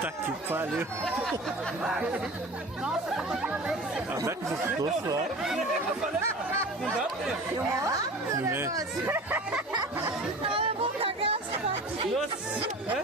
Tá que pariu. Até que gostou só. Não dá tempo. Filmei. Eu vou cagar essa parte. Nossa! É?